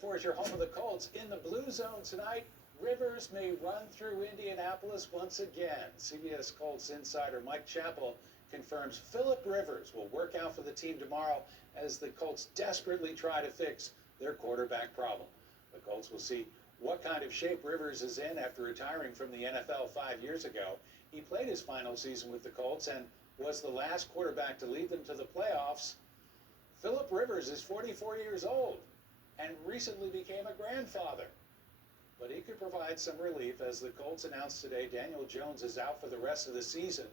For your home of the Colts in the blue zone tonight, Rivers may run through Indianapolis once again. CBS Colts insider Mike Chappell confirms Phillip Rivers will work out for the team tomorrow as the Colts desperately try to fix their quarterback problem. The Colts will see what kind of shape Rivers is in after retiring from the NFL 5 years ago. He played his final season with the Colts and was the last quarterback to lead them to the playoffs. Phillip Rivers is 44 years old and recently became a grandfather. But he could provide some relief as the Colts announced today Daniel Jones is out for the rest of the season.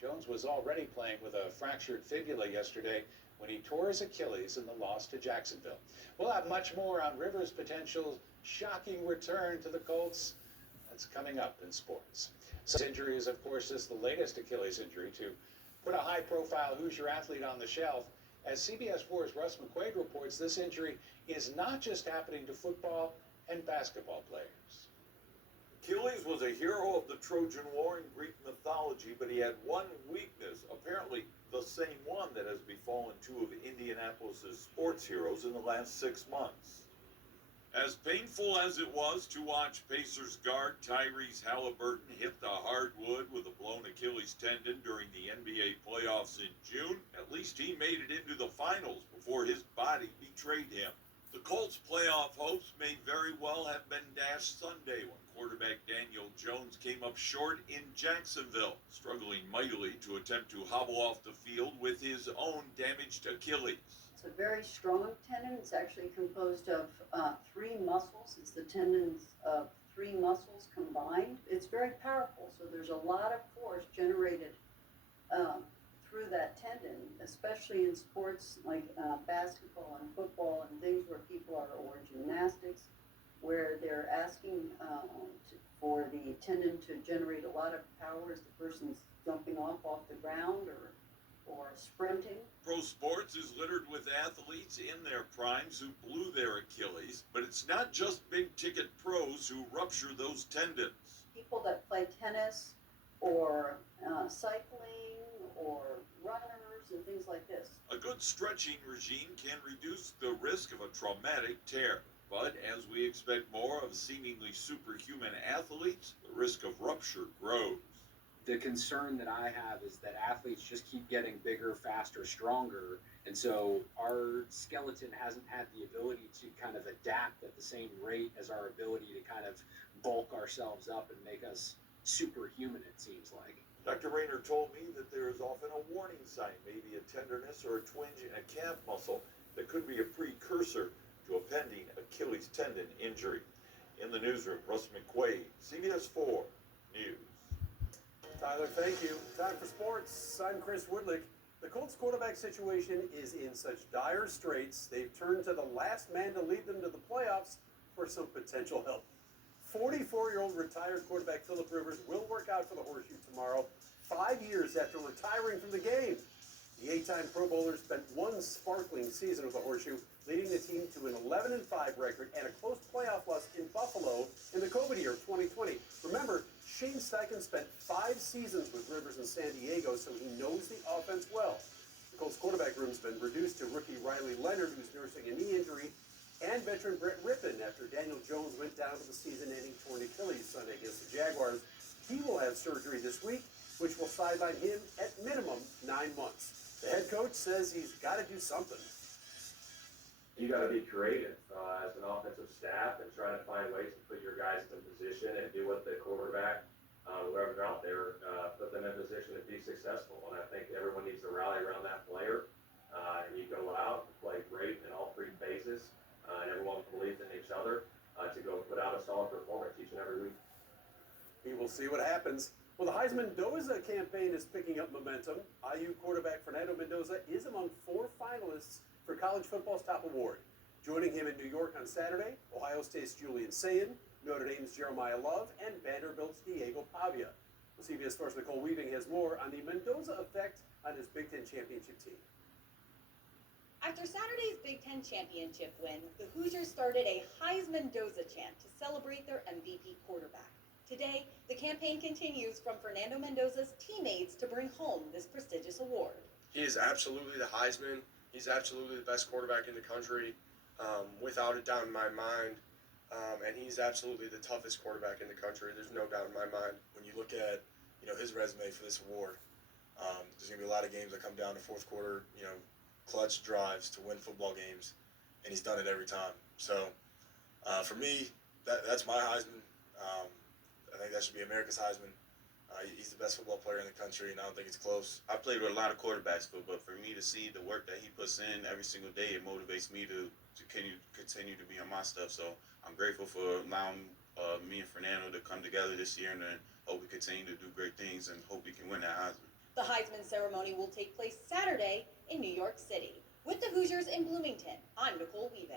Jones was already playing with a fractured fibula yesterday when he tore his Achilles in the loss to Jacksonville. We'll have much more on Rivers' potential shocking return to the Colts. That's coming up in sports. This injury is, of course, just the latest Achilles injury to put a high-profile Hoosier athlete on the shelf. As CBS 4's Russ McQuaid reports, this injury is not just happening to football and basketball players. Achilles was a hero of the Trojan War in Greek mythology, but he had one weakness, apparently the same one that has befallen two of Indianapolis' sports heroes in the last 6 months. As painful as it was to watch Pacers guard Tyrese Halliburton hit the hardwood with a blown Achilles tendon during the NBA playoffs in June, at least he made it into the finals before his body betrayed him. The Colts' playoff hopes may very well have been dashed Sunday when quarterback Daniel Jones came up short in Jacksonville, struggling mightily to attempt to hobble off the field with his own damaged Achilles. It's a very strong tendon. It's actually composed of 3 muscles. It's the tendons of 3 muscles combined. It's very powerful, so there's a lot of force generated through that tendon, especially in sports like basketball and football and things where people are, or gymnastics, where they're asking for the tendon to generate a lot of power as the person's jumping off the ground or sprinting. Pro sports is littered with athletes in their primes who blew their Achilles, but it's not just big-ticket pros who rupture those tendons. People that play tennis or cycling or runners and things like this. A good stretching regime can reduce the risk of a traumatic tear, but as we expect more of seemingly superhuman athletes, the risk of rupture grows. The concern that I have is that athletes just keep getting bigger, faster, stronger, and so our skeleton hasn't had the ability to kind of adapt at the same rate as our ability to kind of bulk ourselves up and make us superhuman, it seems like. Dr. Rayner told me that there is often a warning sign, maybe a tenderness or a twinge in a calf muscle that could be a precursor to a pending Achilles tendon injury. In the newsroom, Russ McQuaid, CBS 4 News. Tyler, thank you. Time for sports. I'm Chris Woodlick. The Colts quarterback situation is in such dire straits, they've turned to the last man to lead them to the playoffs for some potential help. 44-year-old retired quarterback Phillip Rivers will work out for the Horseshoe tomorrow, 5 years after retiring from the game. The 8-time Pro Bowler spent one sparkling season with the Horseshoe, leading the team to an 11-5 record and a close playoff loss in Buffalo in the COVID year of 2020. Remember, Shane Steichen spent 5 seasons with Rivers in San Diego, so he knows the offense well. The Colts quarterback room's been reduced to rookie Riley Leonard, who's nursing a knee injury, and veteran Brett Rippon after Daniel Jones went down to the season-ending torn Achilles Sunday against the Jaguars. He will have surgery this week, which will sideline him at minimum 9 months. The head coach says he's got to do something. You got to be creative as an offensive staff and try to find ways to put your guys in position and do what the quarterback, whoever they're out there, put them in position to be successful. And I think everyone needs to rally around that player. And you go out and play great in all 3 phases, and everyone believes in each other to go put out a solid performance each and every week. We will see what happens. Well, the Heisman Mendoza campaign is picking up momentum. IU quarterback Fernando Mendoza is among 4 finalists for college football's top award. Joining him in New York on Saturday, Ohio State's Julian Sayin, Notre Dame's Jeremiah Love, and Vanderbilt's Diego Pavia. Well, CBS Sports' Nicole Weaving has more on the Mendoza effect on his Big Ten championship team. After Saturday's Big Ten championship win, the Hoosiers started a Heisman Mendoza chant to celebrate their MVP quarterback. Today, the campaign continues from Fernando Mendoza's teammates to bring home this prestigious award. He is absolutely the Heisman. He's absolutely the best quarterback in the country. without a doubt in my mind. And he's absolutely the toughest quarterback in the country. There's no doubt in my mind. When you look at, his resume for this award, there's going to be a lot of games that come down to fourth quarter, clutch drives to win football games, and he's done it every time. So for me, that's my Heisman. I think that should be America's Heisman. He's the best football player in the country, and I don't think it's close. I played with a lot of quarterbacks, but for me to see the work that he puts in every single day, it motivates me to continue to be on my stuff. So I'm grateful for allowing me and Fernando to come together this year, and then hope we continue to do great things and hope we can win that Heisman. The Heisman ceremony will take place Saturday in New York City. With the Hoosiers in Bloomington, I'm Nicole Weaving.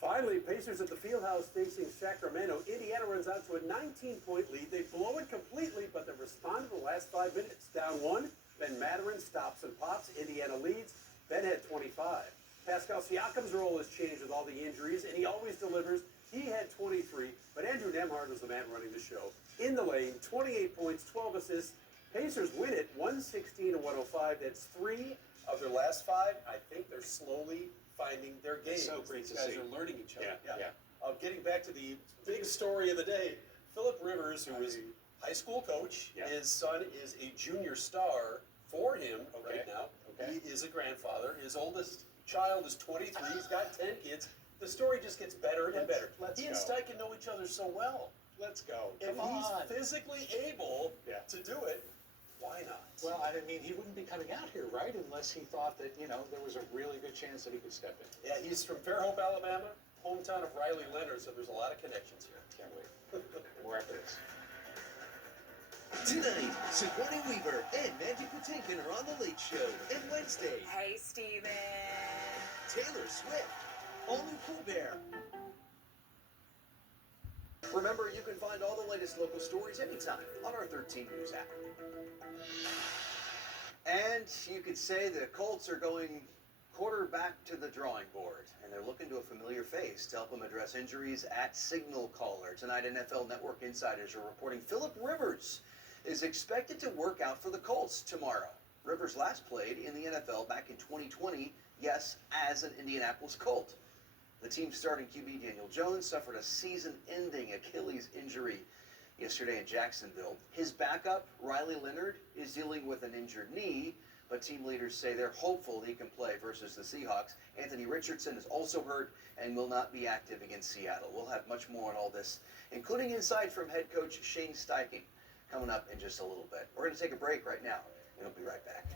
Finally, Pacers at the Fieldhouse facing Sacramento. Indiana runs out to a 19-point lead. They blow it completely, but they respond in the last 5 minutes. Down one, Ben Mathurin stops and pops. Indiana leads. Ben had 25. Pascal Siakam's role has changed with all the injuries, and he always delivers. He had 23, but Andrew Nemhard was the man running the show. In the lane, 28 points, 12 assists. Pacers win it 116-105. That's 3 of their last 5. I think they're slowly finding their game. It's so great These to guys see. are learning each other. Yeah. Getting back to the big story of the day, Philip Rivers, who is high school coach, his son is a junior star for him right now. He is a grandfather. His oldest child is 23. He's got 10 kids. The story just gets better and better. He and Steichen know each other so well. Let's go. If Come he's on. physically able to do it, why not? Well, I mean, he wouldn't be coming out here, right, unless he thought that, there was a really good chance that he could step in. Yeah, he's from Fairhope, Alabama, hometown of Riley Leonard, so there's a lot of connections here. Can't wait. More after this. Tonight, Sigourney Weaver and Mandy Patinkin are on The Late Show. And Wednesday, Hey, Steven. Taylor Swift, all new Pooh Bear. Remember, you can find all the latest local stories anytime on our 13 News app. And you could say the Colts are going quarterback to the drawing board, and they're looking to a familiar face to help them address injuries at signal caller. Tonight, NFL Network insiders are reporting Philip Rivers is expected to work out for the Colts tomorrow. Rivers last played in the NFL back in 2020, yes, as an Indianapolis Colt. The team's starting QB Daniel Jones suffered a season-ending Achilles injury yesterday in Jacksonville. His backup, Riley Leonard, is dealing with an injured knee, but team leaders say they're hopeful he can play versus the Seahawks. Anthony Richardson is also hurt and will not be active against Seattle. We'll have much more on all this, including insight from head coach Shane Steichen, coming up in just a little bit. We're going to take a break right now, and we'll be right back.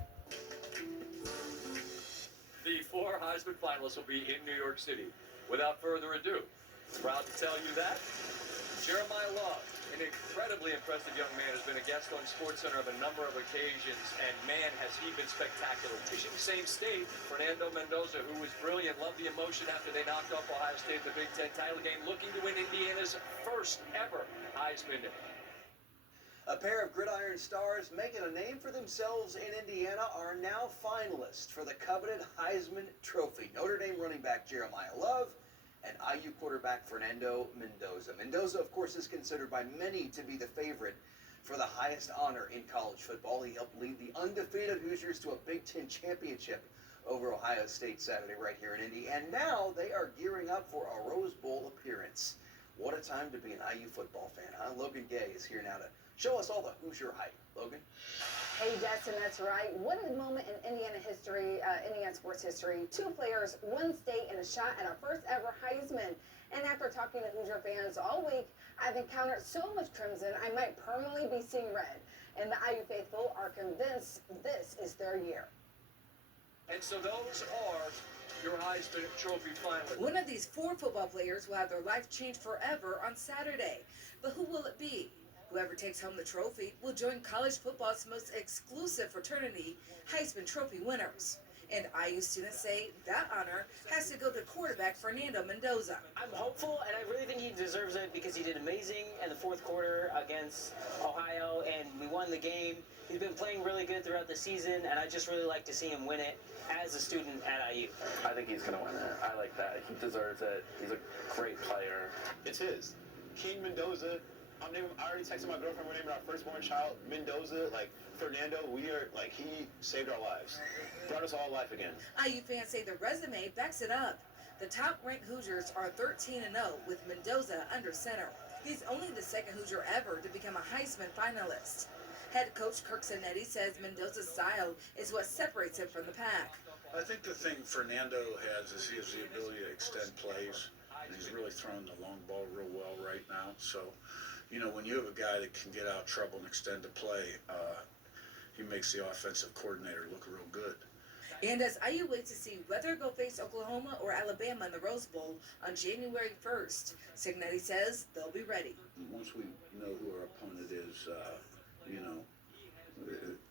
The 4 Heisman finalists will be in New York City. Without further ado, proud to tell you that Jeremiah Love, an incredibly impressive young man, has been a guest on SportsCenter of a number of occasions, and man, has he been spectacular. Teaching same state, Fernando Mendoza, who was brilliant, loved the emotion after they knocked off Ohio State in the Big Ten title game, looking to win Indiana's first ever Heisman. A pair of gridiron stars making a name for themselves in Indiana are now finalists for the coveted Heisman Trophy. Notre Dame running back Jeremiah Love and IU quarterback Fernando Mendoza. Mendoza, of course, is considered by many to be the favorite for the highest honor in college football. He helped lead the undefeated Hoosiers to a Big Ten championship over Ohio State Saturday right here in Indy. And now they are gearing up for a Rose Bowl appearance. What a time to be an IU football fan, huh? Logan Gay is here now to show us all the Hoosier hype. Logan? Hey, Destin, that's right. What a moment in Indiana history, Indiana sports history. 2 players, 1 state, and a shot at our first ever Heisman. And after talking to Hoosier fans all week, I've encountered so much crimson, I might permanently be seeing red. And the IU faithful are convinced this is their year. And so those are your Heisman Trophy finalists. One of these 4 football players will have their life changed forever on Saturday. But who will it be? Whoever takes home the trophy will join college football's most exclusive fraternity, Heisman Trophy winners. And IU students say that honor has to go to quarterback Fernando Mendoza. I'm hopeful, and I really think he deserves it because he did amazing in the 4th quarter against Ohio, and we won the game. He's been playing really good throughout the season, and I just really like to see him win it as a student at IU. I think he's going to win it. I like that. He deserves it. He's a great player. It's his. King Mendoza. I already texted my girlfriend, we're naming our firstborn child Mendoza. Like, Fernando, he saved our lives. Brought us all life again. IU fans say the resume backs it up. The top-ranked Hoosiers are 13-0 with Mendoza under center. He's only the second Hoosier ever to become a Heisman finalist. Head coach Kirk Zanetti says Mendoza's style is what separates him from the pack. I think the thing Fernando has is he has the ability to extend plays, and he's really throwing the long ball real well right now. So, you know, when you have a guy that can get out of trouble and extend a play, he makes the offensive coordinator look real good. And as IU waits to see whether they'll face Oklahoma or Alabama in the Rose Bowl on January 1st, Signetti says they'll be ready. Once we know who our opponent is, you know,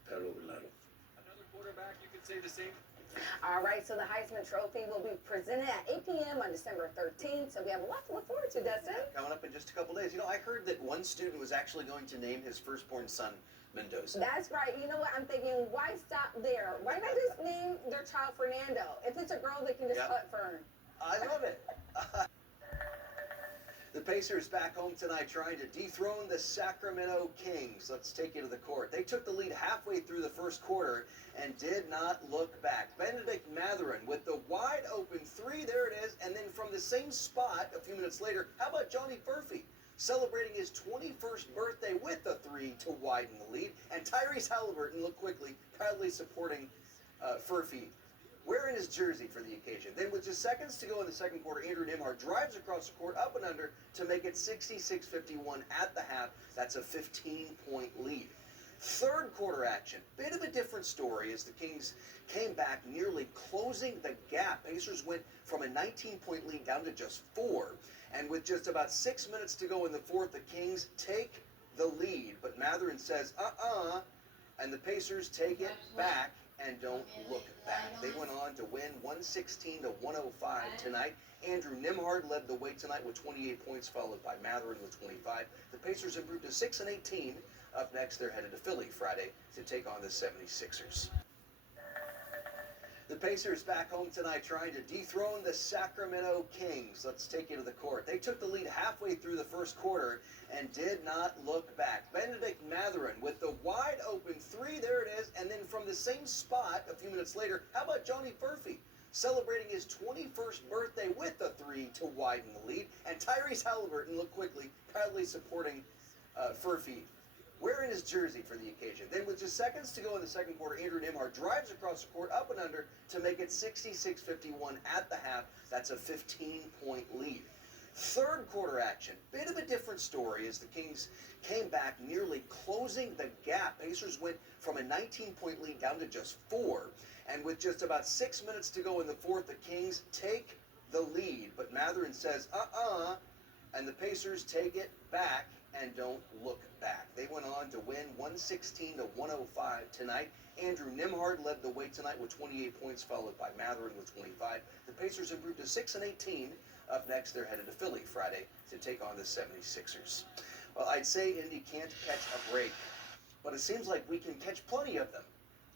pedal to the metal. Another quarterback, you could say the same. All right, so the Heisman Trophy will be presented at 8 p.m. on December 13th, so we have a lot to look forward to, Dustin. Coming up in just a couple days. You know, I heard that one student was actually going to name his firstborn son Mendoza. That's right. You know what? I'm thinking, why stop there? Why not just name their child Fernando? If it's a girl, they can just put Fern. I love it. The Pacers back home tonight trying to dethrone the Sacramento Kings. Let's take you to the court. They took the lead halfway through the first quarter and did not look back. Benedict Mathurin with the wide open three. There it is. And then from the same spot a few minutes later, how about Johnny Furphy celebrating his 21st birthday with a three to widen the lead? And Tyrese Halliburton, look quickly, proudly supporting Furphy, wearing his jersey for the occasion. Then with just seconds to go in the second quarter, Andrew Nembhard drives across the court up and under to make it 66-51 at the half. That's a 15-point lead. Third quarter action, bit of a different story as the Kings came back, nearly closing the gap. Pacers went from a 19-point lead down to just 4. And with just about 6 minutes to go in the fourth, the Kings take the lead. But Mathurin says, and the Pacers take it back and don't look back. They went on to win 116-105 tonight. Andrew Nembhard led the way tonight with 28 points, followed by Mathurin with 25. The Pacers improved to 6-18. Up next, they're headed to Philly Friday to take on the 76ers. The Pacers back home tonight trying to dethrone the Sacramento Kings. Let's take you to the court. They took the lead halfway through the first quarter and did not look back. Benedict Mathurin with the wide open three. There it is. And then from the same spot a few minutes later, how about Johnny Furphy celebrating his 21st birthday with a three to widen the lead? And Tyrese Halliburton, look quickly, proudly supporting Furphy, wearing his jersey for the occasion. Then with just seconds to go in the second quarter, Andrew Nembhard drives across the court up and under to make it 66-51 at the half. That's a 15-point lead. Third quarter action, bit of a different story as the Kings came back, nearly closing the gap. Pacers went from a 19-point lead down to just 4. And with just about 6 minutes to go in the fourth, the Kings take the lead. But Mathurin says, and the Pacers take it back and don't look back. They went on to win 116-105 tonight. Andrew Nembhard led the way tonight with 28 points, followed by Mathurin with 25. The Pacers improved to 6-18. Up next, they're headed to Philly Friday to take on the 76ers. Well, I'd say Indy can't catch a break, but it seems like we can catch plenty of them.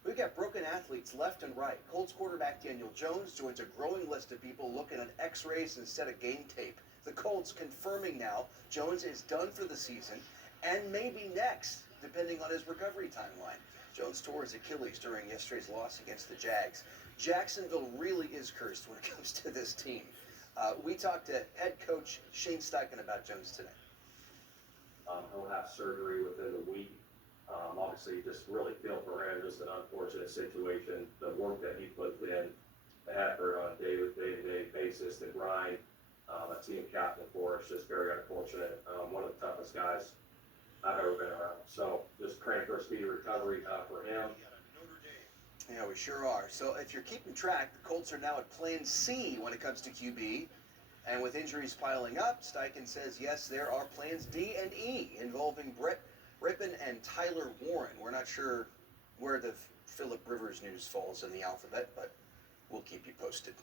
We've got broken athletes left and right. Colts quarterback Daniel Jones joins a growing list of people looking at x-rays instead of game tape. The Colts confirming now Jones is done for the season and maybe next, depending on his recovery timeline. Jones tore his Achilles during yesterday's loss against the Jags. Jacksonville really is cursed when it comes to this team. We talked to head coach Shane Steichen about Jones today. He'll have surgery within the week. Obviously, just really feel for him. Just an unfortunate situation. The work that he puts in, the effort on a day-to-day basis, the grind, a team captain for us, just very unfortunate. One of the toughest guys I've ever been around. So just praying for a speedy recovery for him. Yeah, we sure are. So if you're keeping track, the Colts are now at Plan C when it comes to QB. And with injuries piling up, Steichen says, yes, there are Plans D and E involving Brett Rippon and Tyler Warren. We're not sure where the Philip Rivers news falls in the alphabet, but we'll keep you posted.